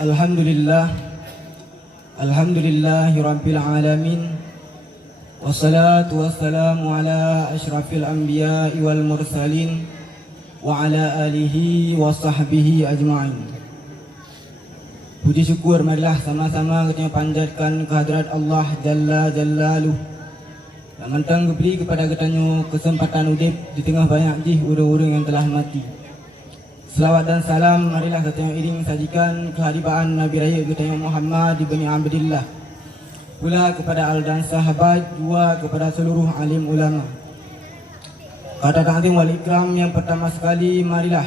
Alhamdulillah, Alhamdulillahirabbil alamin. Wassalatu wassalamu ala asyrafil anbiya'i wal mursalin wa ala alihi wa sahbihi ajma'in. Puji syukur marilah sama-sama kita panjatkan kehadrat Allah Jalla Jalaluh yang mentang beri kepada katanya kesempatan udip di tengah banyak jih urang-urang yang telah mati. Selawat dan salam marilah katanya iring sajikan kehadiran Nabi Raya katanya Muhammad ibn Abdillah, pula kepada al dan sahabat, juga kepada seluruh alim ulama. Kata ta'zim wal ikram yang pertama sekali, marilah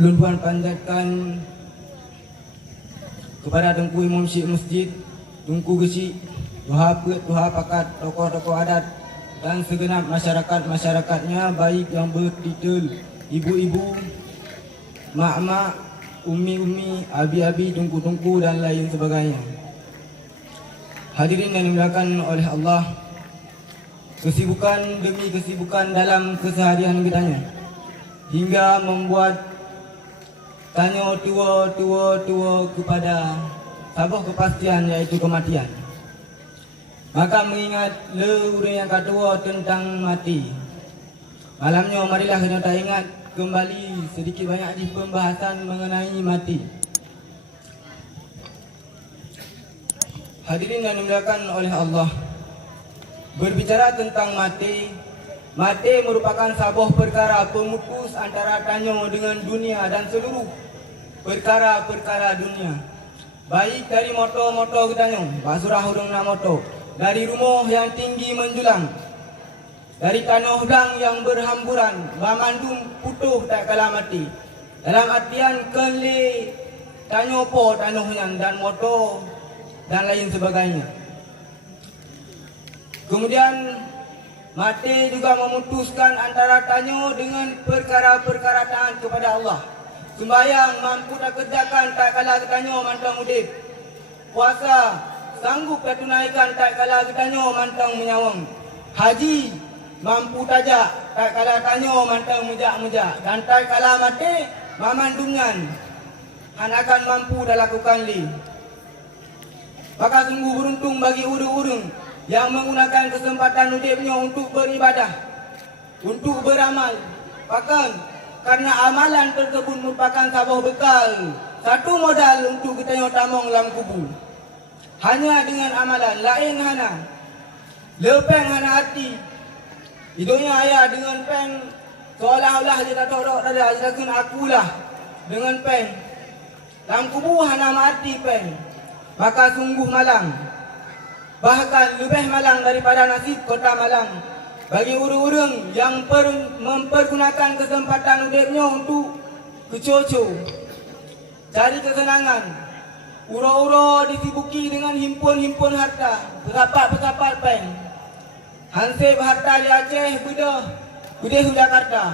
ulun puan panjatkan kepada Tengku Imam Syekh Masjid, Tengku Gesi, Tuha Pakat, tokoh-tokoh adat dan segenap masyarakat-masyarakatnya, baik yang bertitel ibu-ibu, mak-mak, umi-umi, abi-abi, tungku-tungku dan lain sebagainya. Hadirin yang dimuliakan oleh Allah, kesibukan demi kesibukan dalam keseharian kitanya hingga membuat tanya tua kepada sebuah kepastian, iaitu kematian. Maka mengingat orang yang katua tentang mati, malamnya marilah kita tak ingat kembali sedikit banyak di pembahasan mengenai mati. Hadirin yang dimuliakan oleh Allah, berbicara tentang mati, mati merupakan sebuah perkara pemutus antara tanya dengan dunia dan seluruh perkara-perkara dunia. Baik dari moto-moto kitanya, basurah hurung nak moto, dari rumah yang tinggi menjulang, dari tanah belang yang berhamburan, mamandum putuh tak kalah mati. Dalam artian kele tanya apa tanahnya dan motor dan lain sebagainya. Kemudian mati juga memutuskan antara tanya dengan perkara-perkara taat kepada Allah. Sembayang mampu tak kerjakan tak kalah tanya mantang udip. Puasa sanggup tak tunaikan tak kalah tanya mantang menyawang. Haji mampu tajak tak kalah tanya mantang mujak-mujak. Dan tak kalah mati mamandungan han akan mampu dah lakukan li. Maka sungguh beruntung bagi urang-urang yang menggunakan kesempatan hidupnya untuk beribadah, untuk beramal. Bahkan karena amalan tersebut merupakan sebuah bekal, satu modal untuk kita yang tamong dalam kubur. Hanya dengan amalan, lain hana lepeng hana hati. Hidupnya ayah dengan pen, seolah-olah dia tak tahu dah ada, dia kena akulah dengan pen. Dalam kubur hana mati pen, maka sungguh malang. Bahkan lebih malang daripada nasib kota Malang bagi orang-orang yang mempergunakan kesempatan hidupnya untuk kecoco, cari kesenangan. Ura-ura disibuki dengan himpun-himpun harta, bersapat-bersapat pen. Hansip harta di Aceh, bedah Jakarta.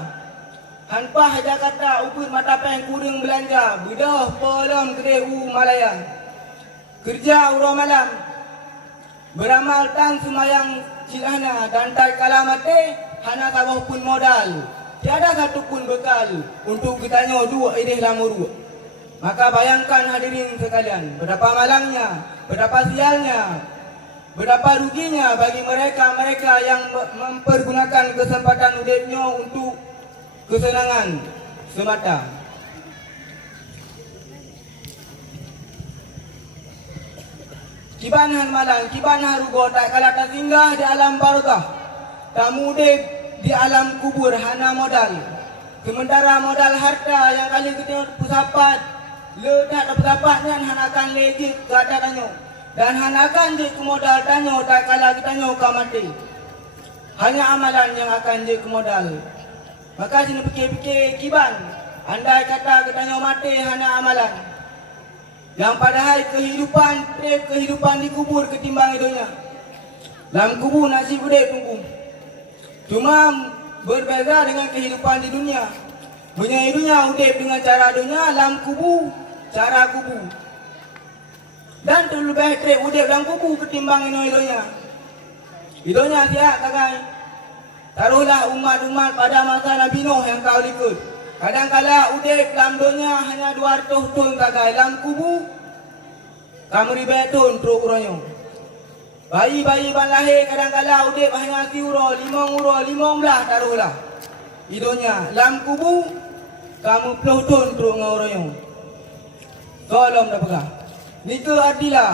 Hanpah Jakarta, uput mata pen kurang belanja, bedah pelam kedai Malaya. Kerja ura malam, beramal tan semayang cilana dan tak kalah mati hana sabah pun modal. Tiada satu pun bekal untuk kitanya dua ideh lamuru. Maka bayangkan hadirin sekalian, betapa malangnya, betapa sialnya, betapa ruginya bagi mereka-mereka yang mempergunakan kesempatan hidupnya untuk kesenangan semata. Kibanhan malang, kibanhan rugo tak kalah tak singgah di alam barzakh, tak mudib di alam kubur hana modal. Sementara modal harta yang kali kita pusapat, letak tak pusapatnya hana akan legit ke atas tanya. Dan hana akan je ke modal tanya tak kalah kita nyoka mati. Hanya amalan yang akan je ke modal. Maka sini fikir-fikir kiban, andai kata kita nyoka mati hana amalan, yang padahal kehidupan di kubur ketimbang hidupnya. Dalam kubur nasib udip tunggu. Cuma berbeza dengan kehidupan di dunia. Punya hidupnya udip dengan cara dunia, dalam kubur cara kubur. Dan terlebih trip udip dalam kubur ketimbang hidupnya. Hidupnya siap kagai. Taruhlah umat-umat pada masa Nabi Nuh yang kau ikut. Kadang-kala udip dalam dunia hanya 200 tahun gagal. Dalam kubu, kamu ribet tahun teruk uronya. Bayi-bayi ban lahir kadang-kala udip hanya 5 uro, 15 taruhlah. Hidupnya. Dalam kubu, kamu puluh tahun teruk dengan uronya. Tolong dah pegang. Nika adilah.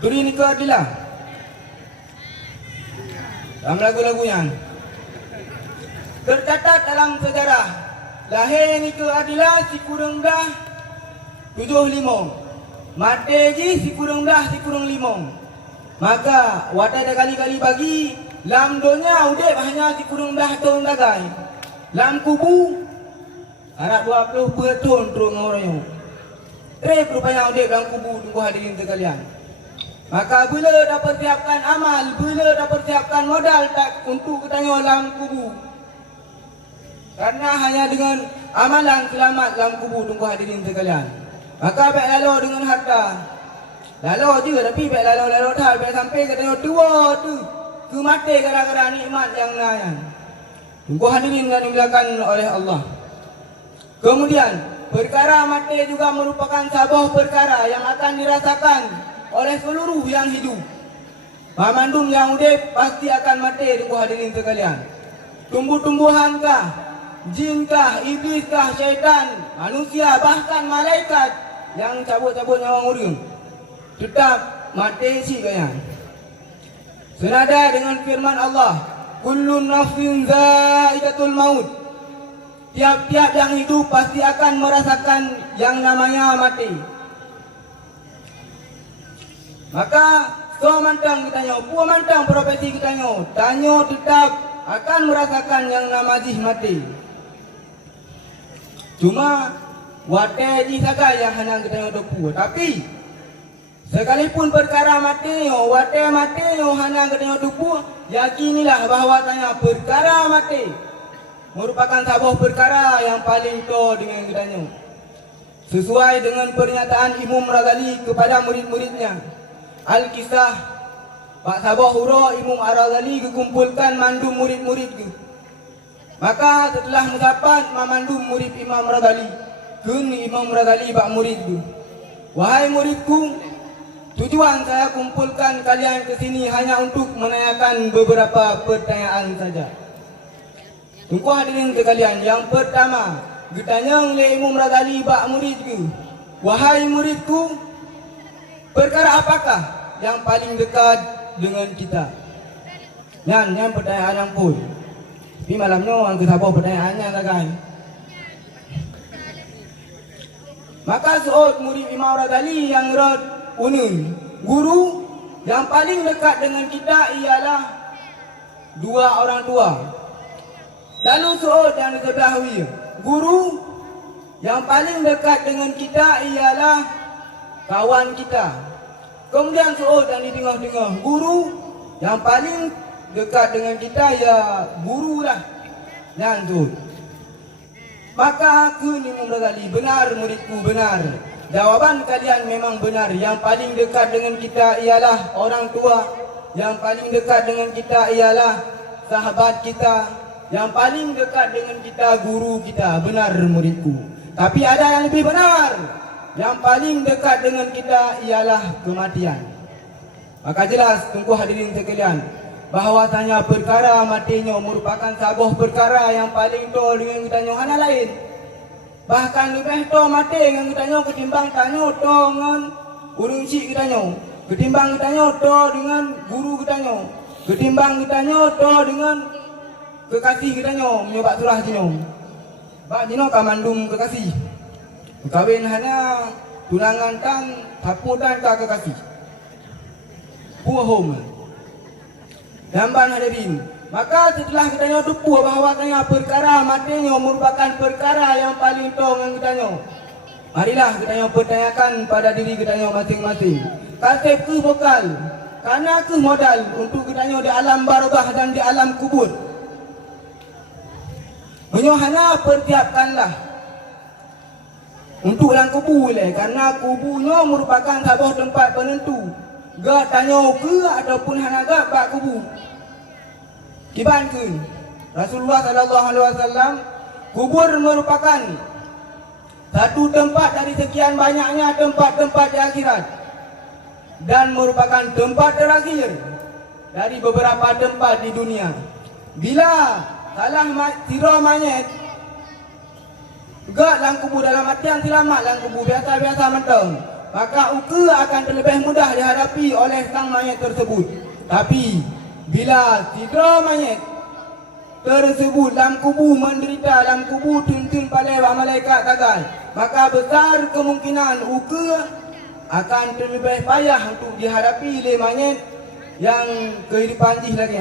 Beri nika adilah. Dalam lagu-lagunya. Tercatat dalam sejarah, lahir nika adilah si kurang dah 75. Mati je si kurang dah si kurang 5. Maka wadah dah kali-kali bagi lam dunia udip hanya si kurang dah tahun gagai. Lam kubu harap 20 tahun teruk dengan orangnya. Trip rupanya udip dalam kubu tunggu hadirin sekalian. Maka bila dah persiapkan amal, bila dah persiapkan modal tak untuk ketanya dalam kubu. Karena hanya dengan amalan selamat dalam kubur tunggu hadirin sekalian. Maka baik lalu dengan harta. Lalu je tapi baik lalu tak baik sampai ke tengok tua tu. Ke mati gara-gara nikmat yang lain. Tunggu hadirin yang dimuliakan oleh Allah. Kemudian perkara mati juga merupakan sebuah perkara yang akan dirasakan oleh seluruh yang hidup. Mamandum yang hidup pasti akan mati tunggu hadirin sekalian. Tumbuh-tumbuhan kah? Jinkah, ibliskah, syaitan, manusia, bahkan malaikat yang cabut-cabut nyawa orang tetap mati si kaya. Senada dengan firman Allah, kullun nafsin za'iqatul maut. Tiap-tiap yang hidup pasti akan merasakan yang namanya mati. Maka so mantang kita nyo, puas mantang profesi kita nyo, tanyo tetap akan merasakan yang namanya mati. Cuma wadah ni saja yang hendak kita nak dopu. Tapi sekalipun perkara mati yo, wadah mati yo hendak kita nak dopu, yakinilah bahawa tanya perkara mati merupakan sebuah perkara yang paling to dengan kita nyo. Sesuai dengan pernyataan Imam Razali kepada murid-muridnya. Al-Kisah Pak Sabah Hura Imam Ar-Razali kumpulkan mandum murid-murid ke. Maka setelah mendapat memandum murid Imam Razali, kini Imam Razali bak murid tu. Wahai muridku, tujuan saya kumpulkan kalian ke sini hanya untuk menanyakan beberapa pertanyaan saja. Tunggu hadirin sekalian, yang pertama, ditanya oleh Imam Razali bak murid tu. Wahai muridku, perkara apakah yang paling dekat dengan kita? Yang pertanyaan yang pun. Tapi malamnya orang kesabah pertanyaannya kan. Maka seorang murid Imam Razali yang rad unun, guru yang paling dekat dengan kita ialah dua orang tua. Lalu seorang yang di sebelah guru yang paling dekat dengan kita ialah kawan kita. Kemudian seorang yang di tengah-tengah, guru yang paling dekat dengan kita ya guru lah. Yang tu. Maka aku ni Razali, benar muridku, benar. Jawapan kalian memang benar. Yang paling dekat dengan kita ialah orang tua. Yang paling dekat dengan kita ialah sahabat kita. Yang paling dekat dengan kita guru kita. Benar muridku. Tapi ada yang lebih benar. Yang paling dekat dengan kita ialah kematian. Maka jelas tunggu hadirin sekalian, bahawasanya perkara matinya merupakan sebuah perkara yang paling to dengan kita nyo hana lain. Bahkan lebih to mati dengan kita nyo ketimbang tanyo to dengan urang cik kita nyo, ketimbang kita nyo to dengan guru kita nyo, ketimbang kita nyo to dengan kekasih kita nyo menyebab surah jino. Bak jino kamandum kekasih. Kawin hanya tunangan tan taputan ka kekasih. Puhom. Gambar hadirin. Maka setelah kita nyo tupu bahawasanya perkara matinya merupakan perkara yang paling tong yang kita nyo. Marilah kita nyo pertanyakan pada diri kita nyo masing-masing. Kasih ke bekal, karena ke modal untuk kita nyo di alam barzah dan di alam kubur. Menyohana persiapkanlah untuk dalam kubur le, karena kuburnya merupakan sebuah tempat penentu. Gak tanya ke ataupun hana gak bak kubur. Kibankan Rasulullah sallallahu alaihi wasallam kubur merupakan satu tempat dari sekian banyaknya tempat-tempat di akhirat dan merupakan tempat terakhir dari beberapa tempat di dunia. Bila salah tirai mayat gak dalam kubur, dalam artian selamat dalam kubur biasa-biasa mentang, maka uka akan terlebih mudah dihadapi oleh sang mayat tersebut. Tapi bila tirai mayat tersebut dalam kubur menderita, dalam kubur tuntun pada malaikat gagal, maka besar kemungkinan uka akan terlebih payah untuk dihadapi oleh mayat yang kehidupan jih lagi.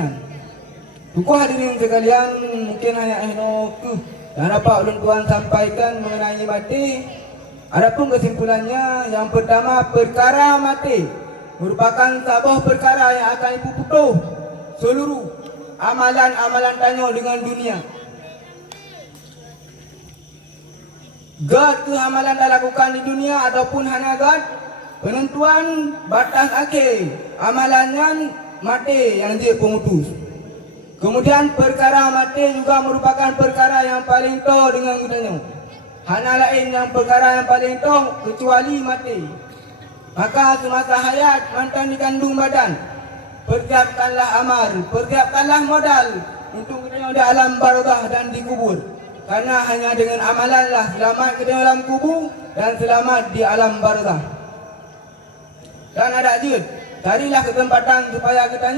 Tuku hadirin sekalian, mungkin hanya yang dapat ulun tuan sampaikan mengenai mati. Adapun kesimpulannya, yang pertama, perkara mati merupakan sebuah perkara yang akan diputuh seluruh amalan-amalan tanya dengan dunia. Gad ke amalan dah lakukan di dunia ataupun hanya gad penentuan batas akhir amalannya mati yang dia pemutus. Kemudian perkara mati juga merupakan perkara yang paling tahu dengan gudanya. Hana lain yang perkara yang paling tahu kecuali mati. Maka semasa hayat mantan dikandung badan, persiapkanlah amal, persiapkanlah modal untuk kita di alam barzakh dan dikubur. Karena hanya dengan amalanlah selamat kita dalam kubur dan selamat di alam barzakh. Dan ada jud, carilah kesempatan supaya kita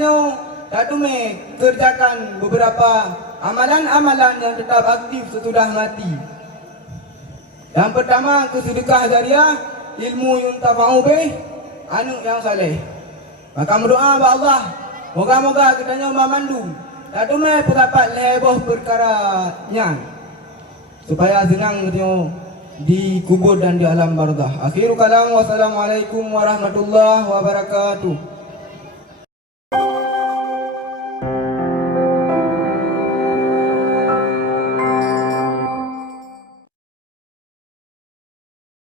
kerjakan beberapa amalan-amalan yang tetap aktif sesudah mati. Yang pertama, kesedekah jariah, ilmu yuntafa'u bih, anak yang saleh. Maka berdoa kepada Allah, moga-moga kita memandu tak tumai pendapat leboh perkaranya supaya senang kita dikubur dan di alam barzakh. Akhirul kalam, wassalamualaikum warahmatullahi wabarakatuh.